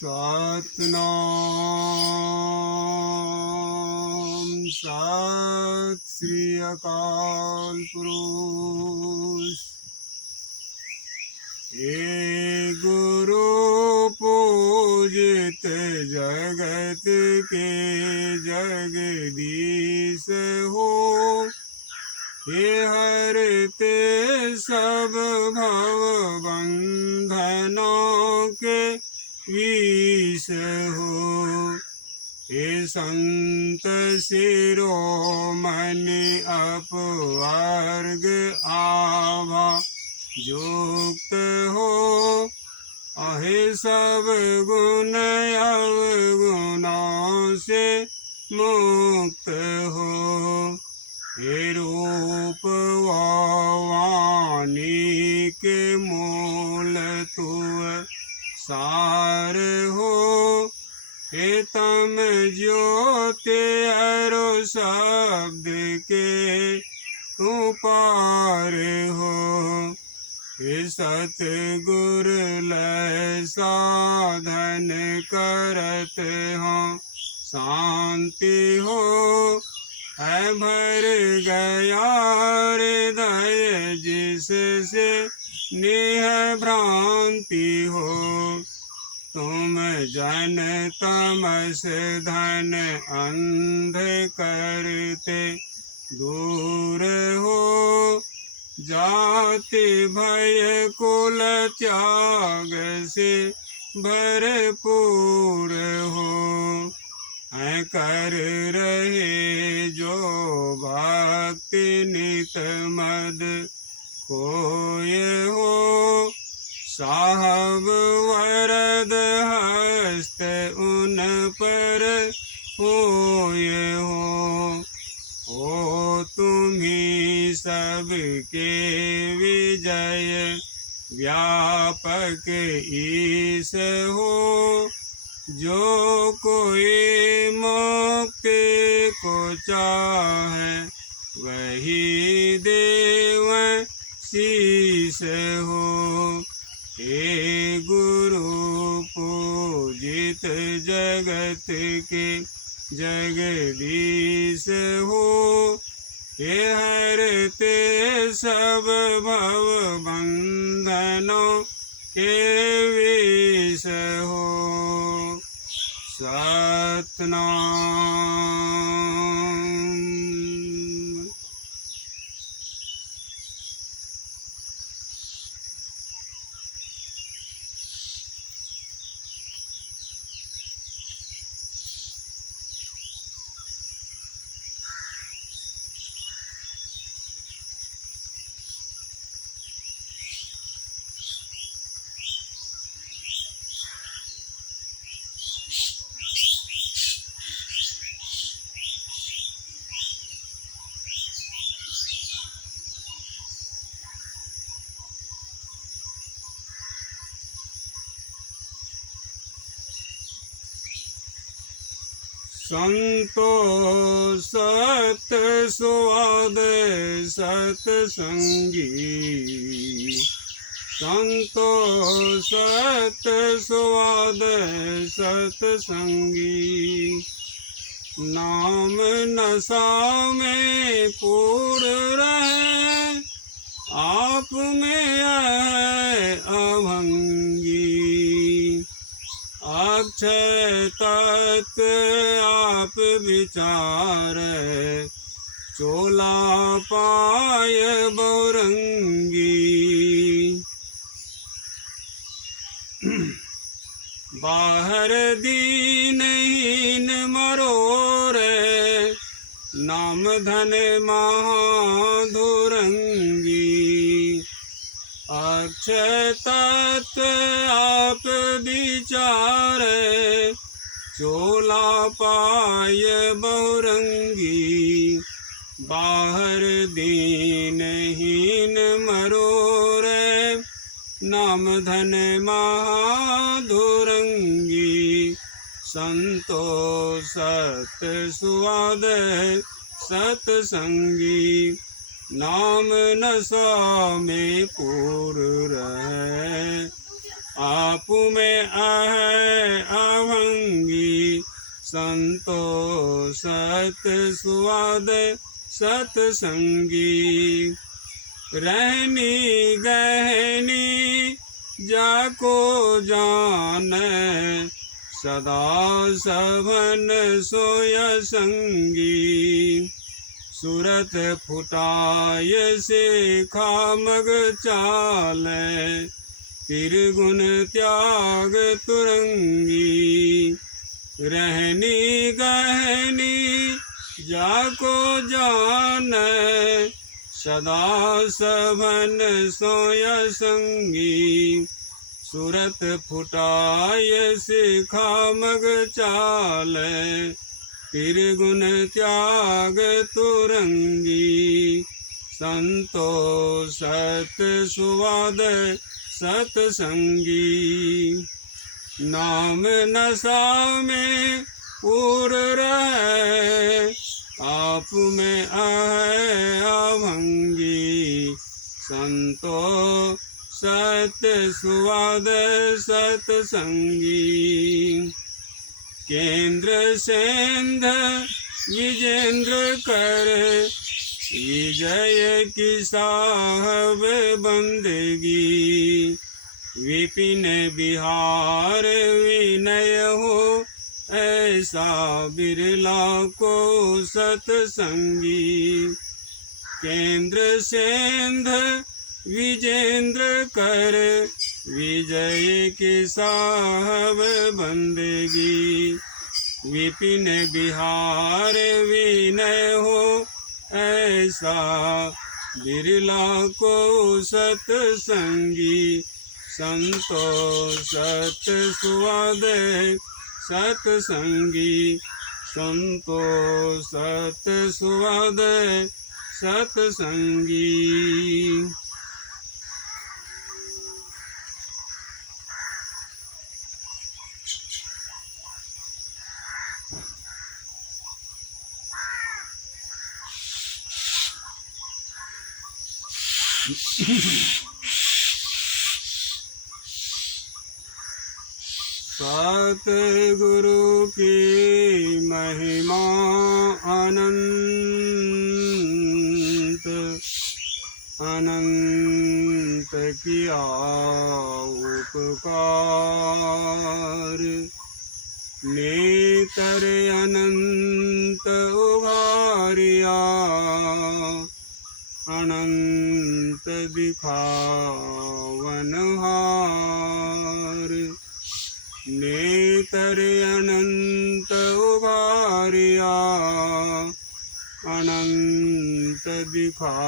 सतनाम सत श्री अकाल पुरुष। हे गुरु पूजित जगत के जगदीश हो, हे हरते सब भव बंधनों के विष हो। हे संत शिरोमणि अपवर्ग आभा युक्त हो, अहे सब गुण अवगुणों से मुक्त हो। हे रूप वाणी के मूल तुअ सार हो, हे तम ज्योति अरो शब्द के तू पार हो। हे सतगुर लय साधन करत हो, शांति हो, है भर गया हृदय जिससे नेह भ्रांति हो। तुम जन तमस धन अंध करते दूर हो, जाति भय कुल त्याग से भरपूर हो। है कर रहे जो भक्ति नित मद कोय हो, साहब वरद हस्त उन पर होय हो। हो तुम्ही सबके विजय व्यापक ईश हो, जो कोई मुक्ति को चाहे वही देव शीश हो। हे गुरु पूजित जगत के जगदीश हो, हे हरते सब भव बंधनों के विष हो। सतनाम। संतो सत स्वाद सतसंगी, संतो सत स्वाद सतसंगी। नाम नशा में पूर्ण रहे, आप में है अभंगी। अक्षय तत्व आप विचार, चोला पाय बहुरंगी। बाहर दीनहीन मरोरे, नाम धन महाधुरंगी। अक्षय तत्व आप विचार, चोला पाय बहुरंगी। बाहर दीनहीन मरोरे, नाम धन महाधुरंगी। संतो सत स्वाद सतसंगी, नाम नशा में पूर्ण रहे, आप में है अभंगी संतो सत सुआद सतसंगी। रहनी गहनी जाको जान सदा सभन सोय संगी। सूरत फुटाय से खामग चाल त्रिगुण त्याग तुरंगी। रहनी गहनी जाको जान सदा सभन सोय संगी। सूरत फुटाय सिखामग चाल त्रिगुण त्याग तुरंगी। संतो सत सुवाद सतसंगी। नाम नशा में पूर रहे आप में है अभंगी संतो सत सुवाद सतसंगी। केंद्र सेंध विजेंद्र कर विजय की साहब बंदगी। विपिन बिहार विनय हो ऐसा बिरला को सतसंगी। केंद्र सेंध विजेंद्र कर विजय के साहब बंदगी। विपिन बिहार विनय हो ऐसा बिरला को सतसंगी। संतो सत सुवाद सतसंगी। संतो सत सुवाद सतसंगी। सतगुरु की महिमा अनंत अनंत किया उपकार। नेतर अनंत उभारिया अनंत दिखावनहार। नेतर अनंत उभारिया अनंत दिखावनहार।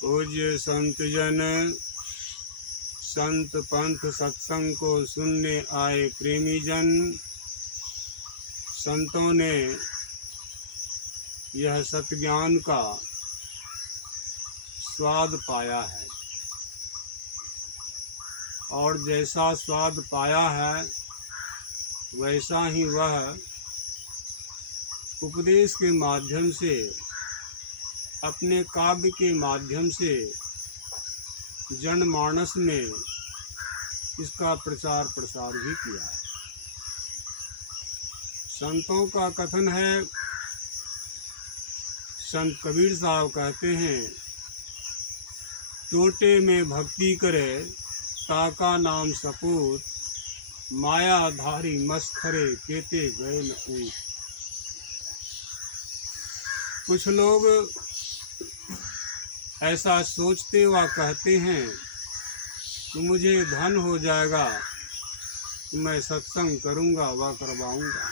पूज्य संत जन संत पंथ सत्संग को सुनने आए प्रेमी जन, संतों ने यह सतज्ञान का स्वाद पाया है और जैसा स्वाद पाया है वैसा ही वह उपदेश के माध्यम से अपने काव्य के माध्यम से जनमानस में इसका प्रचार प्रसार भी किया है। संतों का कथन है, संत कबीर साहब कहते हैं, टोटे में भक्ति करे ताका नाम सपूत, मायाधारी मस्खरे केते गए न ऊट। कुछ लोग ऐसा सोचते व कहते हैं कि मुझे धन हो जाएगा तो मैं सत्संग करूंगा व करवाऊंगा,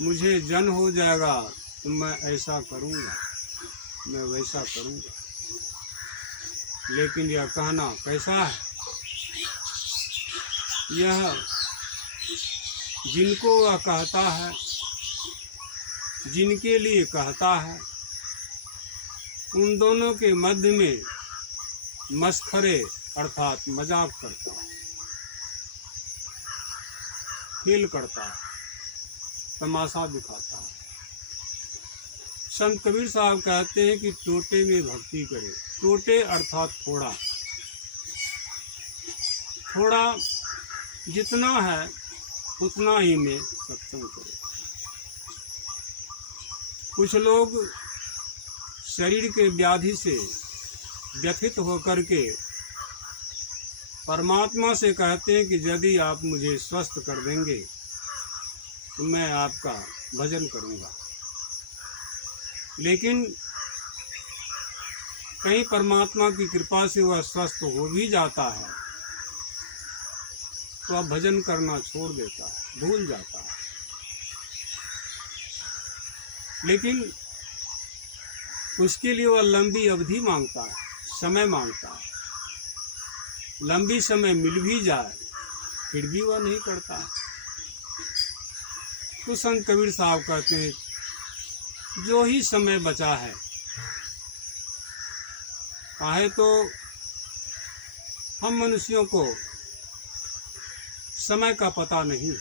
मुझे जन हो जाएगा तो मैं ऐसा करूंगा मैं वैसा करूंगा। लेकिन यह कहना कैसा है? यह जिनको वह कहता है, जिनके लिए कहता है, उन दोनों के मध्य में मस्खरे अर्थात मजाक करता है, खेल करता है, तमाशा दिखाता है। संत कबीर साहब कहते हैं कि टोटे में भक्ति करे। टोटे अर्थात थोड़ा थोड़ा, जितना है उतना ही में सत्संग करे। कुछ लोग शरीर के व्याधि से व्यथित होकर के परमात्मा से कहते हैं कि यदि आप मुझे स्वस्थ कर देंगे तो मैं आपका भजन करूंगा। लेकिन कहीं परमात्मा की कृपा से वह स्वस्थ हो भी जाता है तो वह भजन करना छोड़ देता है, भूल जाता है। लेकिन उसके लिए वह लंबी अवधि मांगता है, समय मांगता है। लंबी समय मिल भी जाए फिर भी वह नहीं करता है। तो संत कबीर साहब कहते हैं जो ही समय बचा है, काहे तो हम मनुष्यों को समय का पता नहीं।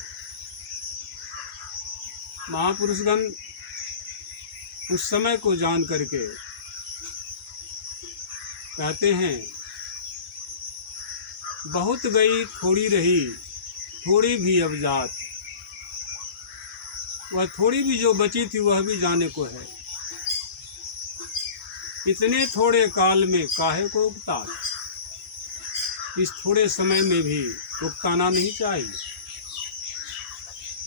महापुरुषगण उस समय को जान करके कहते हैं बहुत गई थोड़ी रही, थोड़ी भी अब जात। वह थोड़ी भी जो बची थी वह भी जाने को है। इतने थोड़े काल में काहे को उगता, इस थोड़े समय में भी उगताना नहीं चाहिए।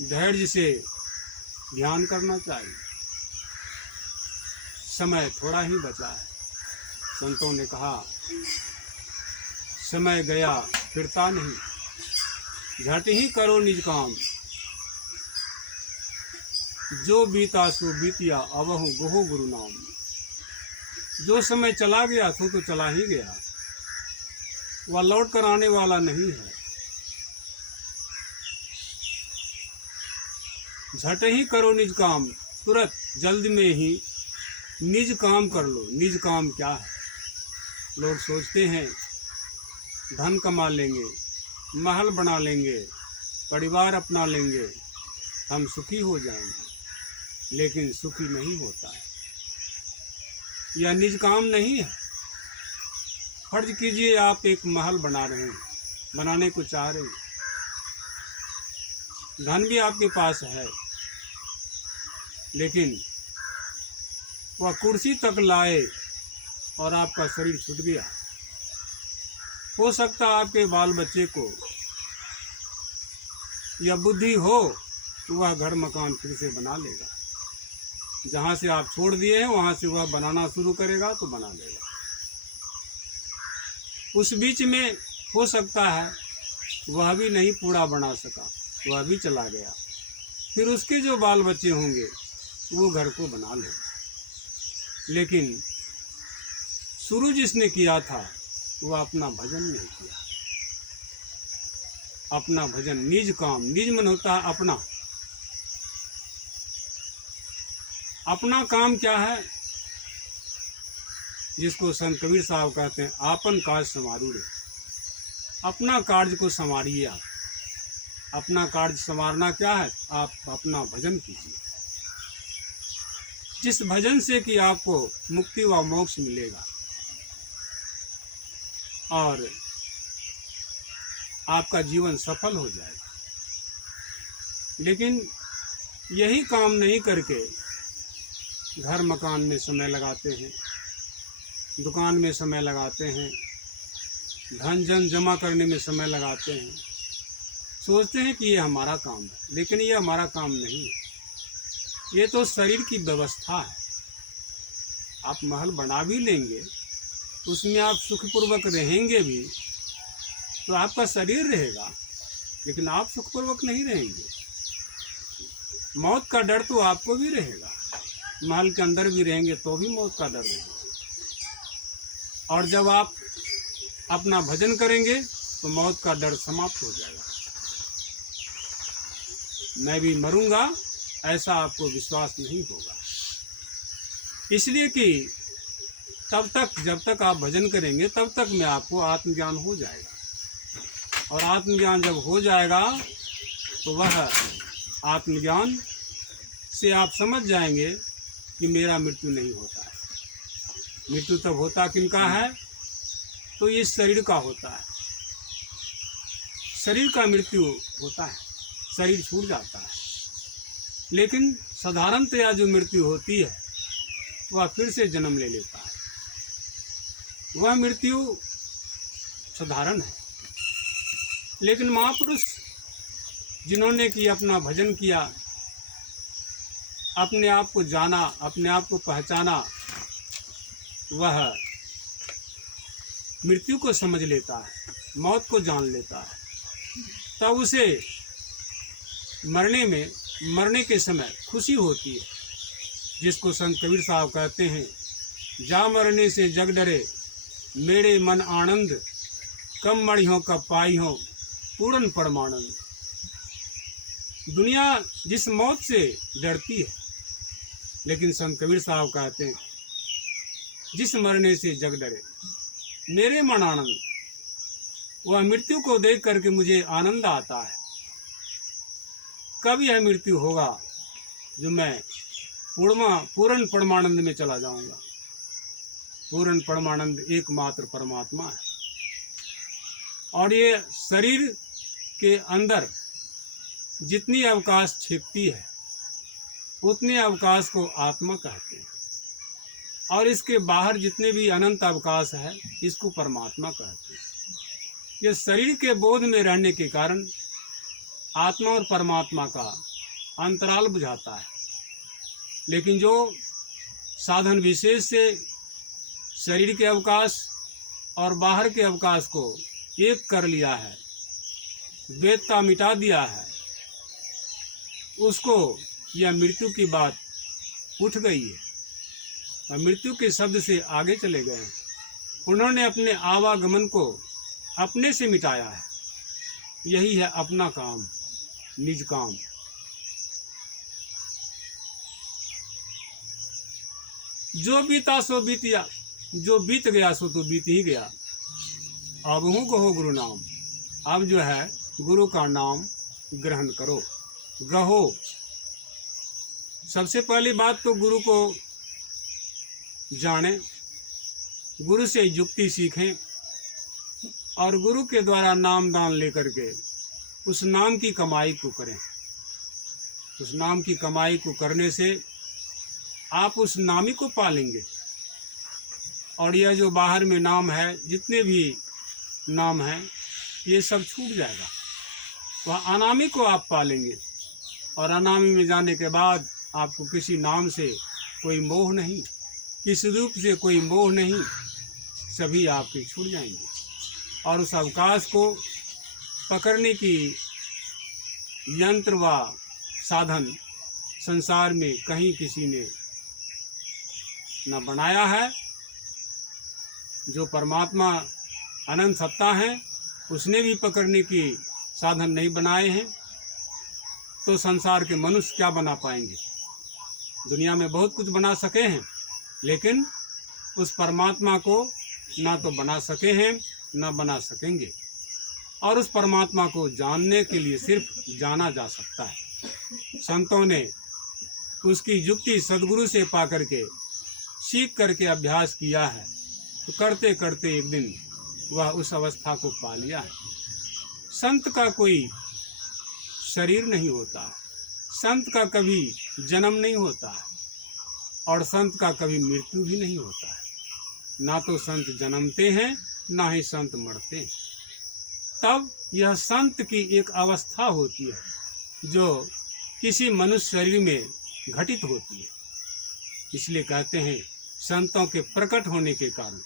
धैर्य से ध्यान करना चाहिए। समय थोड़ा ही बचा है। संतों ने कहा समय गया फिरता नहीं, झट ही करो निज काम। जो बीता सो बीतिया, अवहु गोहो गुरु नाम। जो समय चला गया तो चला ही गया, वह लौट कर आने वाला नहीं है। झट ही करो निज काम, तुरंत जल्द में ही निज काम कर लो। निज काम क्या है? लोग सोचते हैं धन कमा लेंगे, महल बना लेंगे, परिवार अपना लेंगे, हम सुखी हो जाएंगे। लेकिन सुखी नहीं होता है। यह निज काम नहीं है। फर्ज कीजिए आप एक महल बना रहे हैं, बनाने को चाह रहे हैं, धन भी आपके पास है, लेकिन वह कुर्सी तक लाए और आपका शरीर छूट गया। हो सकता आपके बाल बच्चे को यह बुद्धि हो तो वह घर मकान फिर से बना लेगा। जहाँ से आप छोड़ दिए हैं वहाँ से वह बनाना शुरू करेगा तो बना लेगा। उस बीच में हो सकता है वह भी नहीं पूरा बना सका, वह भी चला गया। फिर उसके जो बाल बच्चे होंगे वो घर को बना लेगा। लेकिन शुरू जिसने किया था वह अपना भजन नहीं किया। अपना भजन, निज काम, निज मन होता है अपना। अपना काम क्या है? जिसको संत कबीर साहब कहते हैं आपन कार्य संवारू रे। अपना कार्य को संवारिए आप। अपना कार्य संवारना क्या है? आप अपना भजन कीजिए, जिस भजन से कि आपको मुक्ति व मोक्ष मिलेगा और आपका जीवन सफल हो जाएगा। लेकिन यही काम नहीं करके घर मकान में समय लगाते हैं, दुकान में समय लगाते हैं, धन जन जमा करने में समय लगाते हैं। सोचते हैं कि ये हमारा काम है, लेकिन ये हमारा काम नहीं है। ये तो शरीर की व्यवस्था है। आप महल बना भी लेंगे, उसमें आप सुखपूर्वक रहेंगे भी तो आपका शरीर रहेगा, लेकिन आप सुखपूर्वक नहीं रहेंगे। मौत का डर तो आपको भी रहेगा। महल के अंदर भी रहेंगे तो भी मौत का डर रहेगा। और जब आप अपना भजन करेंगे तो मौत का डर समाप्त हो जाएगा। मैं भी मरूंगा ऐसा आपको विश्वास नहीं होगा। इसलिए कि तब तक जब तक आप भजन करेंगे तब तक में आपको आत्मज्ञान हो जाएगा। और आत्मज्ञान जब हो जाएगा तो वह आत्मज्ञान से आप समझ जाएंगे कि मेरा मृत्यु नहीं होता है। मृत्यु तब होता किनका है? तो इस शरीर का होता है। शरीर का मृत्यु होता है, शरीर छूट जाता है। लेकिन साधारणतया जो मृत्यु होती है वह फिर से जन्म ले लेता है। वह मृत्यु साधारण है। लेकिन महापुरुष जिन्होंने कि अपना भजन किया, अपने आप को जाना, अपने आप को पहचाना, वह मृत्यु को समझ लेता है, मौत को जान लेता है। तब उसे मरने के समय खुशी होती है, जिसको संत कबीर साहब कहते हैं, जा मरने से जग डरे मेरे मन आनंद, कम मरियों कब पाई हो पूर्ण परमानंद। दुनिया जिस मौत से डरती है, लेकिन संत कबीर साहब कहते हैं, जिस मरने से जग डरे मेरे मन आनंद, वह मृत्यु को देख करके मुझे आनंद आता है। कब यह मृत्यु होगा जो मैं पूर्ण परमानंद में चला जाऊंगा। पूर्ण परमानंद एकमात्र परमात्मा है। और ये शरीर के अंदर जितनी अवकाश छिपती है, उतने अवकाश को आत्मा कहते हैं। और इसके बाहर जितने भी अनंत अवकाश है, इसको परमात्मा कहते हैं। ये शरीर के बोध में रहने के कारण आत्मा और परमात्मा का अंतराल बुझाता है। लेकिन जो साधन विशेष से शरीर के अवकाश और बाहर के अवकाश को एक कर लिया है, द्वैतता मिटा दिया है, उसको यह मृत्यु की बात उठ गई है और मृत्यु के शब्द से आगे चले गए हैं। उन्होंने अपने आवागमन को अपने से मिटाया है। यही है अपना काम, निज काम। जो बीता सो बीतिया, जो बीत गया सो तो बीत ही गया। अब हूँ कहो गुरु नाम। अब जो है गुरु का नाम ग्रहण करो, गहो। सबसे पहली बात तो गुरु को जाने, गुरु से युक्ति सीखें और गुरु के द्वारा नाम दान लेकर के उस नाम की कमाई को करें। उस नाम की कमाई को करने से आप उस नामी को पालेंगे। और यह जो बाहर में नाम है, जितने भी नाम हैं, ये सब छूट जाएगा। वह अनामी को आप पालेंगे। और अनामी में जाने के बाद आपको किसी नाम से कोई मोह नहीं, किसी रूप से कोई मोह नहीं, सभी आपके छूट जाएंगे। और उस अवकाश को पकड़ने की यंत्र व साधन संसार में कहीं किसी ने न बनाया है। जो परमात्मा अनंत सत्ता है, उसने भी पकड़ने की साधन नहीं बनाए हैं। तो संसार के मनुष्य क्या बना पाएंगे? दुनिया में बहुत कुछ बना सके हैं, लेकिन उस परमात्मा को ना तो बना सके हैं, ना बना सकेंगे। और उस परमात्मा को जानने के लिए सिर्फ जाना जा सकता है। संतों ने उसकी युक्ति सद्गुरु से पा करके, सीख करके अभ्यास किया है, तो करते करते एक दिन वह उस अवस्था को पा लिया है। संत का कोई शरीर नहीं होता, संत का कभी जन्म नहीं होता है, और संत का कभी मृत्यु भी नहीं होता है। ना तो संत जन्मते हैं, ना ही संत मरते हैं। तब यह संत की एक अवस्था होती है जो किसी मनुष्य शरीर में घटित होती है। इसलिए कहते हैं संतों के प्रकट होने के कारण,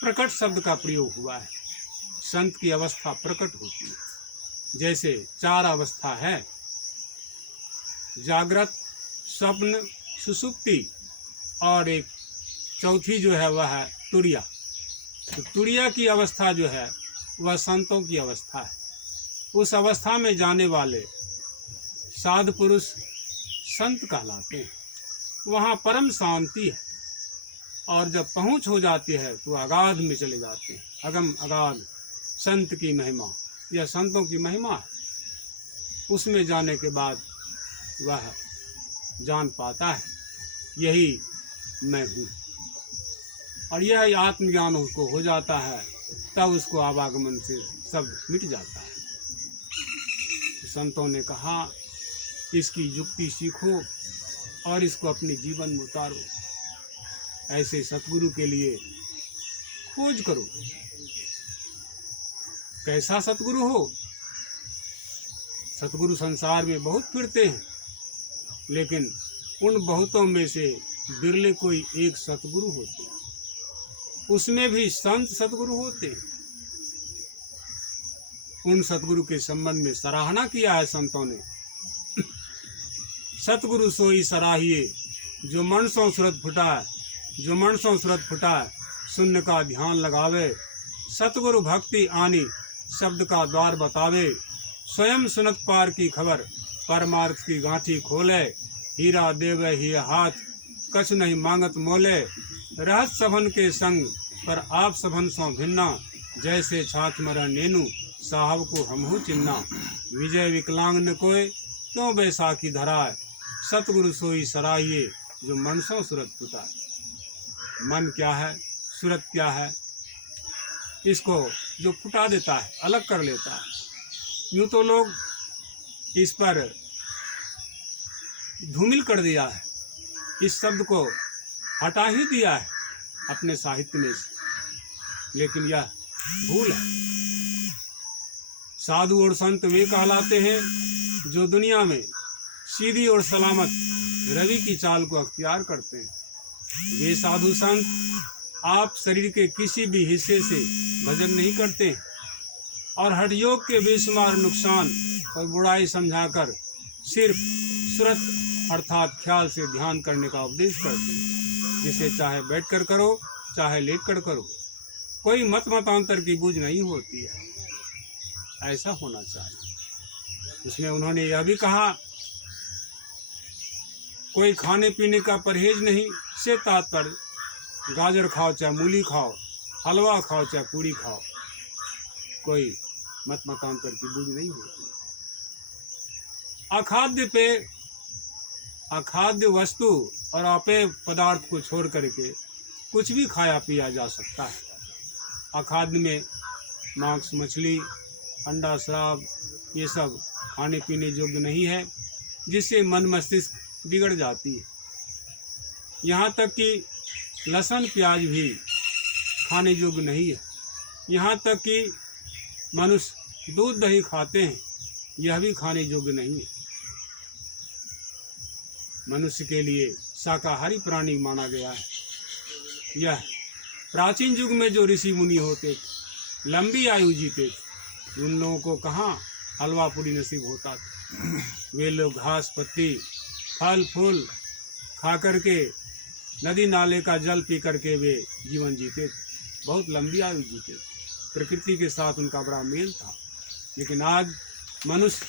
प्रकट शब्द का प्रयोग हुआ है। संत की अवस्था प्रकट होती है। जैसे 4 अवस्था है, जागृत, स्वप्न, सुषुप्ति, और एक चौथी जो है वह है तुरिया। तो तुरिया की अवस्था जो है वह संतों की अवस्था है। उस अवस्था में जाने वाले साधु पुरुष संत कहलाते हैं। वहाँ परम शांति है। और जब पहुँच हो जाती है तो अगाध में चले जाते हैं। अगम अगाध संत की महिमा, यह संतों की महिमा है। उसमें जाने के बाद वह जान पाता है यही मैं हूँ। और यह आत्मज्ञान उसको हो जाता है, तब उसको आवागमन से सब मिट जाता है। संतों ने कहा इसकी युक्ति सीखो और इसको अपने जीवन में उतारो। ऐसे सतगुरु के लिए खोज करो। कैसा सतगुरु हो? सतगुरु संसार में बहुत फिरते हैं, लेकिन उन बहुतों में से बिरले कोई एक सतगुरु होते हैं। उसमें भी संत सतगुरु होते हैं। उन सतगुरु के संबंध में सराहना किया है संतों ने। सतगुरु सोई सराहिए, जो मन सो सुरत फुटाए, जो मन सो सुरत फुटाए, शून्य का ध्यान लगावे। सतगुरु भक्ति आनी, शब्द का द्वार बतावे। स्वयं सुनत पार की खबर, परमार्थ की गांठी खोले। हीरा देवे ही हाथ, कछ नहीं मांगत मोले। रहत सभन के संग, पर आप सभन सो भिन्ना। जैसे छाछ मरा नेनु, साहब को हमहु चिन्ना। विजय विकलांग न कोय, क्यों बैसाखी धराए। सतगुरु सोई सराहिए, जो मन सो सुरत फुटाए। मन क्या है, सुरत क्या है, इसको जो फुटा देता है, अलग कर लेता है। यूँ तो लोग इस पर धूमिल कर दिया है, इस शब्द को हटा ही दिया है अपने साहित्य में से, लेकिन यह भूल है। साधु और संत वे कहलाते हैं जो दुनिया में सीधी और सलामत रवि की चाल को अख्तियार करते हैं। वे साधु संत आप शरीर के किसी भी हिस्से से भजन नहीं करते और हठयोग के बेशुमार नुकसान और बुराई समझाकर सिर्फ सुरत अर्थात ख्याल से ध्यान करने का उपदेश करते हैं, जिसे चाहे बैठकर करो चाहे लेटकर करो। कोई मत मतांतर की बूझ नहीं होती है, ऐसा होना चाहिए। उसमें उन्होंने यह भी कहा, कोई खाने पीने का परहेज नहीं से तात्पर्य गाजर खाओ चाहे मूली खाओ, हलवा खाओ चाहे पूरी खाओ, कोई मत मतांतर की बूझ नहीं होती। अखाद्य वस्तु और अपेय पदार्थ को छोड़ करके कुछ भी खाया पिया जा सकता है। अखाद्य में मांस, मछली, अंडा, शराब ये सब खाने पीने योग्य नहीं है, जिससे मन मस्तिष्क बिगड़ जाती है। यहाँ तक कि लहसुन प्याज भी खाने योग्य नहीं है। यहाँ तक कि मनुष्य दूध दही खाते हैं, यह भी खाने योग्य नहीं है। मनुष्य के लिए शाकाहारी प्राणी माना गया है। यह प्राचीन युग में जो ऋषि मुनि होते थे, लंबी आयु जीते थे, उन लोगों को कहाँ हलवा पूरी नसीब होता था। वे लोग घास पत्ती, फल फूल खा करके, नदी नाले का जल पी करके वे जीवन जीते थे, बहुत लंबी आयु जीते थे। प्रकृति के साथ उनका बड़ा मेल था। लेकिन आज मनुष्य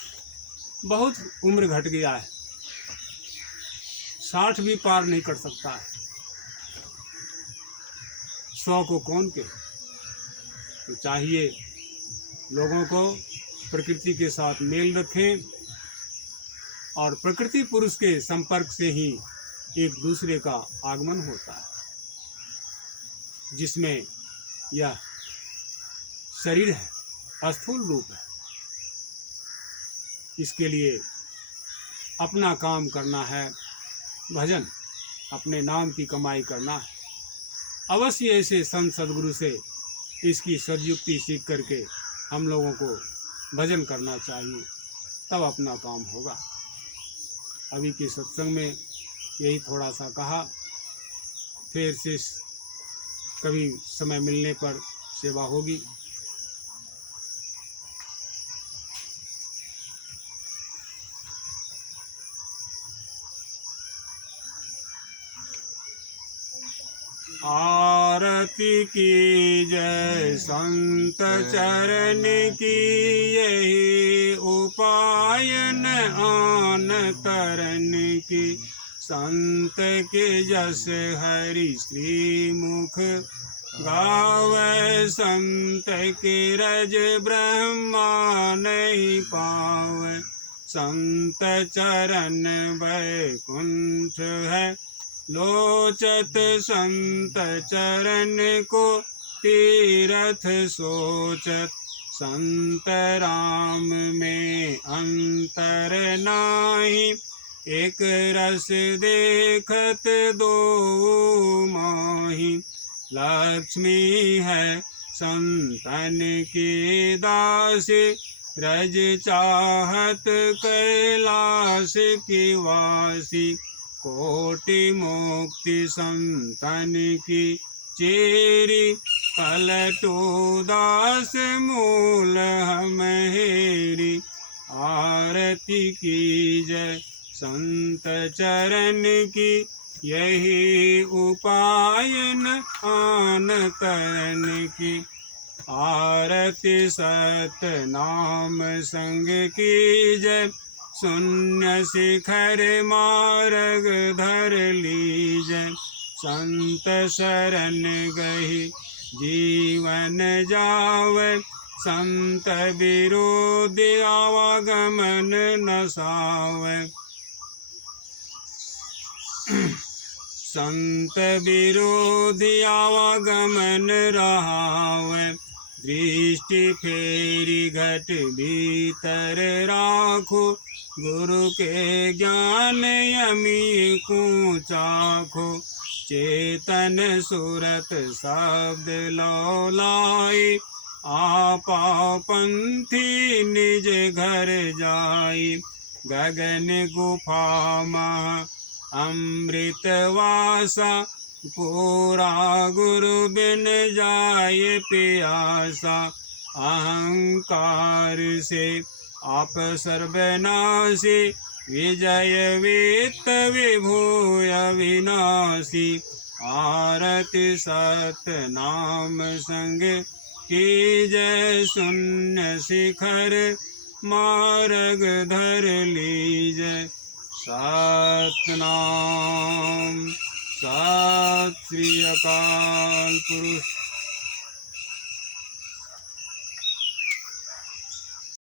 बहुत उम्र घट गया है, 60 भी पार नहीं कर सकता है, 100 को कौन के। तो चाहिए लोगों को प्रकृति के साथ मेल रखें और प्रकृति पुरुष के संपर्क से ही एक दूसरे का आगमन होता है, जिसमें यह शरीर है, स्थूल रूप है। इसके लिए अपना काम करना है, भजन, अपने नाम की कमाई करना है। अवश्य ऐसे संत सद्गुरु से इसकी सदयुक्ति सीख करके हम लोगों को भजन करना चाहिए, तब अपना काम होगा। अभी के सत्संग में यही थोड़ा सा कहा, फिर से कभी समय मिलने पर सेवा होगी। आरती की जय संत चरण की, यही उपाय न आन तरन की। संत के जस हरि श्री मुख गावे, संत के रज ब्रह्मा नहीं पावे। संत चरण वैकुंठ है, लोचत संत चरण को तीरथ सोचत, संत राम में अंतर नाही, एक रस देखत दो माही। लक्ष्मी है संतन की दासी, रज चाहत कैलाश की वासी। कोटि मुक्ति संतन की चेरी, पलटू दास मूल हम हेरी। आरती की जय संत चरण की, यही उपाय न आन तन की। आरती सत नाम संग की जय, शून्य शिखर मार्ग धर लीजय। संत शरण गही जीवन जावै, संत विरोधी आवागमन न सावै। संत विरोधी आवागमन रहावै, दृष्टि फेरी घट भीतर राखो। गुरु के ज्ञान यमी को चाखो, चेतन सुरत शब्द लौलाई। आपा पंथी निज घर जाई, गगन गुफा महा अमृत वासा। पूरा गुरु बिन जाए प्यासा, अहंकार से आप सर्वनाशी। विजय वित्त विभूय विनाशी, आरती सत नाम संग की जय। शून्य शिखर मार्ग धर लीजय, सतनाम। सत श्री अकाल पुरुष।